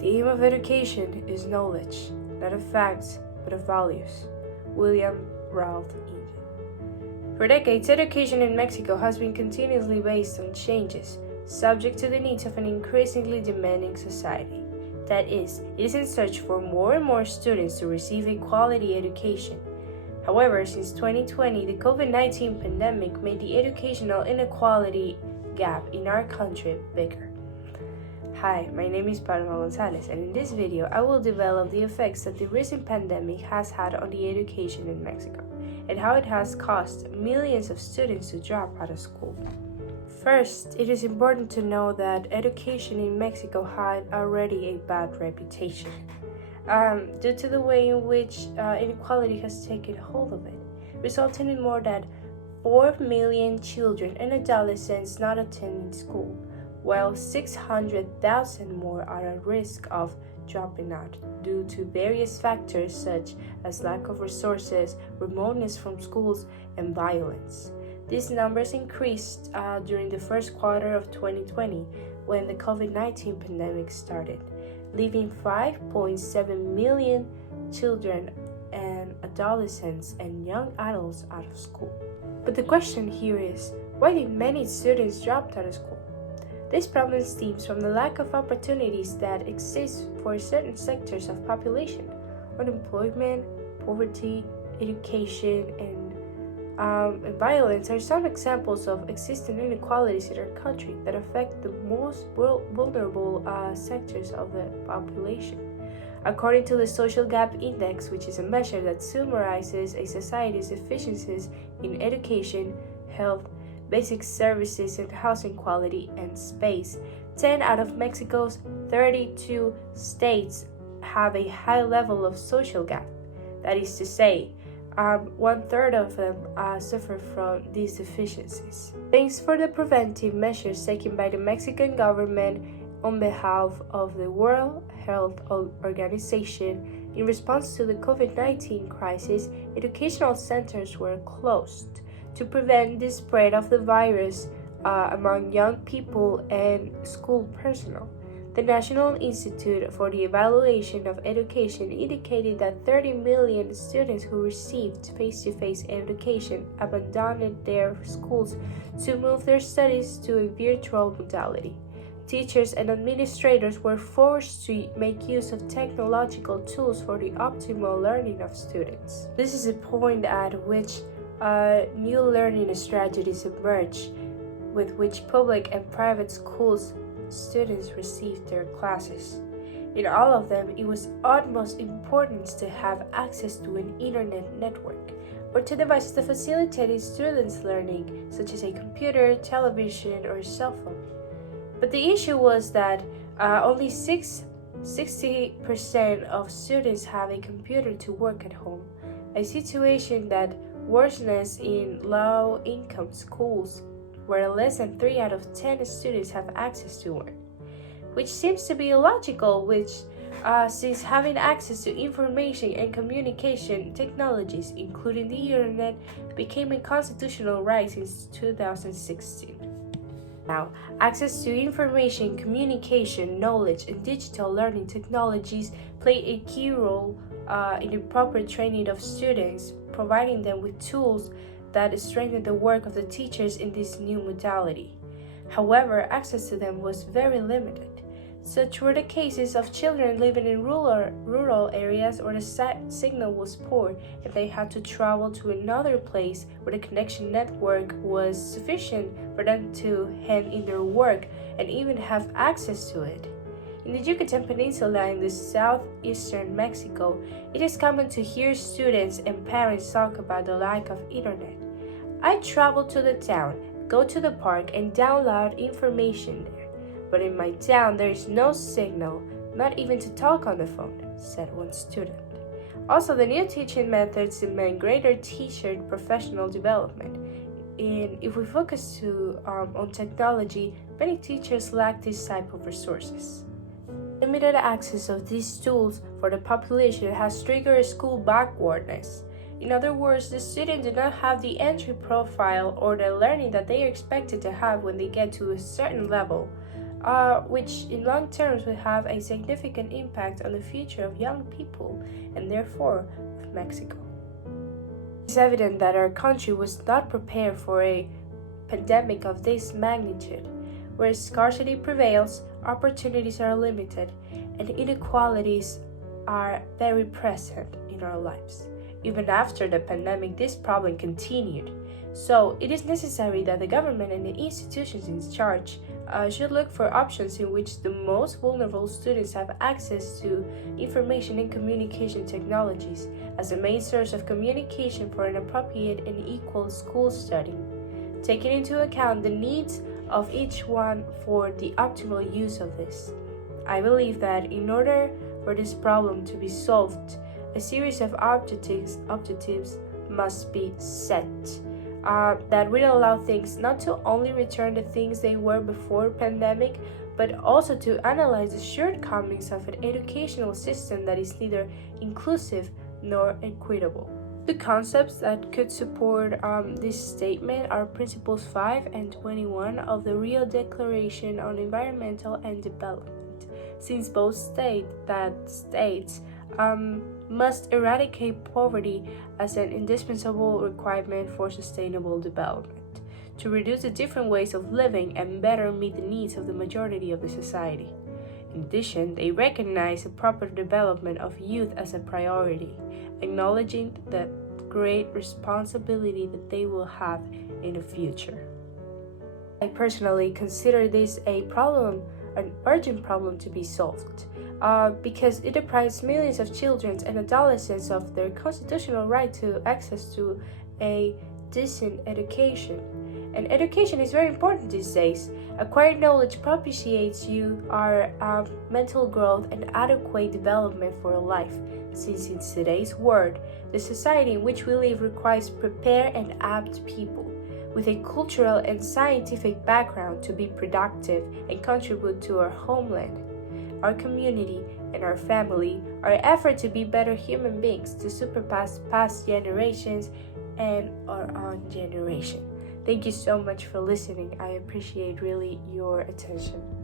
The aim of education is knowledge, not of facts, but of values. William Ralph Eden. For decades, education in Mexico has been continuously based on changes, subject to the needs of an increasingly demanding society. That is, it is in search for more and more students to receive a quality education. However, since 2020, the COVID-19 pandemic made the educational inequality gap in our country bigger. Hi, my name is Paloma Gonzalez, and in this video, I will develop the effects that the recent pandemic has had on the education in Mexico, and how it has caused millions of students to drop out of school. First, it is important to know that education in Mexico had already a bad reputation, due to the way in which inequality has taken hold of it, resulting in more than 4 million children and adolescents not attending school, while 600,000 more are at risk of dropping out due to various factors such as lack of resources, remoteness from schools, and violence. These numbers increased during the first quarter of 2020 when the COVID-19 pandemic started, leaving 5.7 million children and adolescents and young adults out of school. But the question here is, why did many students drop out of school? This problem stems from the lack of opportunities that exist for certain sectors of population. Unemployment, poverty, education, and violence are some examples of existing inequalities in our country that affect the most vulnerable sectors of the population. According to the Social Gap Index, which is a measure that summarizes a society's deficiencies in education, health, basic services, and housing quality and space, 10 out of Mexico's 32 states have a high level of social gap. That is to say, 1/3 of them suffer from these deficiencies. Thanks for the preventive measures taken by the Mexican government on behalf of the World Health Organization in response to the COVID-19 crisis, educational centers were closed to prevent the spread of the virus among young people and school personnel. The National Institute for the Evaluation of Education indicated that 30 million students who received face-to-face education abandoned their schools to move their studies to a virtual modality. Teachers and administrators were forced to make use of technological tools for the optimal learning of students. This is a point at which new learning strategies emerge, with which public and private schools students received their classes. In all of them, it was utmost importance to have access to an internet network or to devices that facilitated students' learning, such as a computer, television, or a cell phone. But the issue was that only 60% of students have a computer to work at home, a situation that worsens in low-income schools, where less than 3 out of 10 students have access to one, which seems to be illogical, since having access to information and communication technologies, including the internet, became a constitutional right since 2016. Now, access to information, communication, knowledge, and digital learning technologies play a key role in the proper training of students, providing them with tools that strengthen the work of the teachers in this new modality. However, access to them was very limited. Such were the cases of children living in rural areas where the signal was poor and they had to travel to another place where the connection network was sufficient for them to hand in their work and even have access to it. In the Yucatan Peninsula in the southeastern Mexico, it is common to hear students and parents talk about the lack of internet. I travel to the town, go to the park, and download information there. But in my town, there is no signal, not even to talk on the phone, said one student. Also, the new teaching methods demand greater teacher professional development. And if we focus on technology, many teachers lack this type of resources. Limited access of these tools for the population has triggered school backwardness. In other words, the students do not have the entry profile or the learning that they are expected to have when they get to a certain level which in long terms will have a significant impact on the future of young people and therefore of Mexico. It's evident that our country was not prepared for a pandemic of this magnitude, where scarcity prevails, opportunities are limited, and inequalities are very present in our lives. Even after the pandemic, this problem continued. So, it is necessary that the government and the institutions in charge should look for options in which the most vulnerable students have access to information and communication technologies as a main source of communication for an appropriate and equal school studying, taking into account the needs of each one for the optimal use of this. I believe that in order for this problem to be solved, a series of objectives must be set that will allow things not to only return to things they were before pandemic, but also to analyze the shortcomings of an educational system that is neither inclusive nor equitable. The concepts that could support this statement are Principles 5 and 21 of the Rio Declaration on Environmental and Development, since both states must eradicate poverty as an indispensable requirement for sustainable development, to reduce the different ways of living and better meet the needs of the majority of the society. In addition, they recognize the proper development of youth as a priority, acknowledging the great responsibility that they will have in the future. I personally consider this an urgent problem to be solved. Because it deprives millions of children and adolescents of their constitutional right to access to a decent education. And education is very important these days. Acquired knowledge propitiates our mental growth and adequate development for life, since in today's world, the society in which we live requires prepared and apt people with a cultural and scientific background to be productive and contribute to our homeland, our community, and our family, our effort to be better human beings, to surpass past generations and our own generation. Thank you so much for listening. I appreciate really your attention.